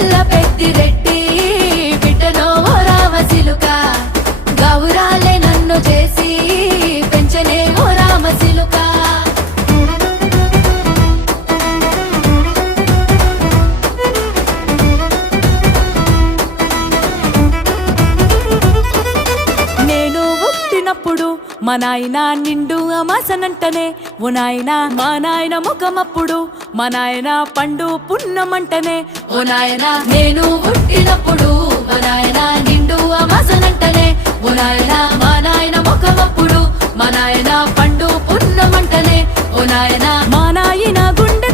గల్ల పెద్దిరెడ్డి బిడ్డనో ఓ రామసిలుక గౌరాలే నన్ను చేసి పెంచనే ఓ రామసిలుక నేను పుట్టినప్పుడు మా నాయన నిండు అమాసనంటనే ఓ నాయన మా నాయన ముఖమప్పుడు మా నాయన పండు పున్నమంటనే ఓ నాయన నేను పుట్టినప్పుడు మా నాయన నిండు అమాసనంటనే ఓ నాయన మా నాయన ముఖమప్పుడు మా నాయన పండు పున్నమంటనే ఓ నాయన మా నాయన గుండె